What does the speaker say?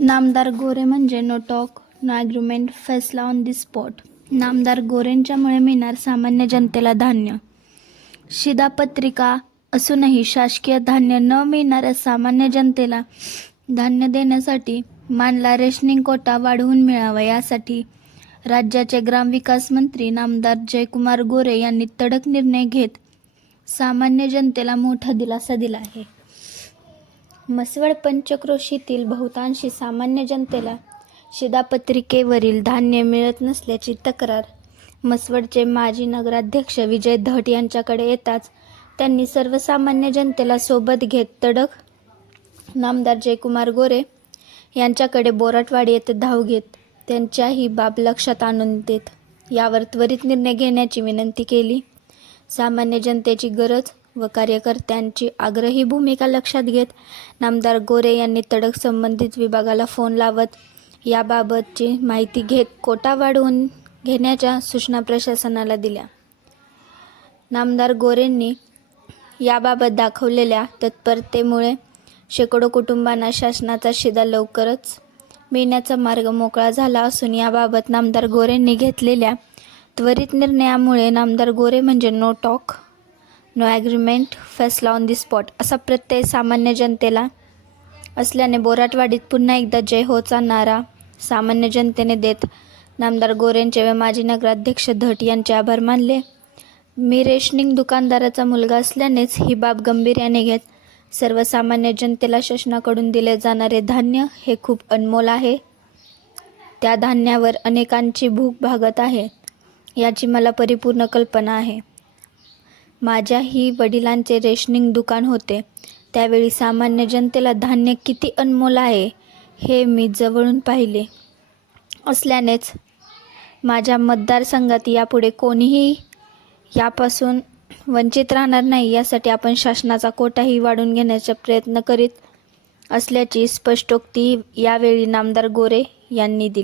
नामदार गोरे म्हणजे no talk no agreement फैसला ऑन दी स्पॉट नामदार गोरेंच्यामुळे मिळणार सामान्य जनतेला धान्य. शिधापत्रिका असूनही शासकीय धान्य न मिळणाऱ्या सामान्य जनतेला धान्य देण्यासाठी मानला रेशनिंग कोटा वाढवून मिळावा यासाठी राज्याचे ग्रामविकास मंत्री नामदार जयकुमार गोरे यांनी तडक निर्णय घेत सामान्य जनतेला मोठा दिलासा दिला आहे. मसवड पंचक्रोशीतील बहुतांशी सामान्य जनतेला शिधापत्रिकेवरील धान्य मिळत नसल्याची तक्रार. मसवडचे माजी नगराध्यक्ष विजय धट यांच्याकडे येताच त्यांनी सर्वसामान्य जनतेला सोबत घेत तडक नामदार जयकुमार गोरे यांच्याकडे बोराटवाडी येथे धाव घेत त्यांच्या ही बाब लक्षात आणून देत. यावर त्वरित निर्णय घेण्याची विनंती केली. सामान्य जनतेची गरज व कार्यकर्त्यांची आग्रही भूमिका लक्षात घेत नामदार गोरे यांनी तडक संबंधित विभागाला फोन लावत याबाबतची माहिती घेत कोटा वाढवून घेण्याच्या सूचना प्रशासनाला दिल्या. नामदार गोरेंनी याबाबत दाखवलेल्या तत्परतेमुळे शेकडो कुटुंबांना शासनाचा शिदा लवकरच मिळण्याचा मार्ग मोकळा झाला असून याबाबत नामदार गोरेंनी घेतलेल्या त्वरित निर्णयामुळे नामदार गोरे म्हणजे नो टॉक नो ॲग्रीमेंट फैसला ऑन दी स्पॉट असा प्रत्यय सामान्य जनतेला असल्याने बोराटवाडीत पुन्हा एकदा जय होचा नारा सामान्य जनतेने देत नामदार गोरेंचे व माजी नगराध्यक्ष धट यांचे आभार मानले. मी रेशनिंग दुकानदाराचा मुलगा असल्यानेच ही बाब गंभीर्याने घेत सर्वसामान्य जनतेला शासनाकडून दिले जाणारे धान्य हे खूप अनमोल आहे. त्या धान्यावर अनेकांची भूक भागत आहे. याची मला परिपूर्ण कल्पना आहे. माझ्याही वडिलांचे रेशनिंग दुकान होते. त्यावेळी सामान्य जनतेला धान्य किती अनमोल आहे हे मी जवळून पाहिले. असल्यानेच माझ्या मतदारसंघात यापुढे कोणीही यापासून वंचित राहणार नाही यासाठी आपण शासनाचा कोटाही वाढून घेण्याचा प्रयत्न करीत असल्याची स्पष्टोक्ती यावेळी नामदार गोरे यांनी दिली.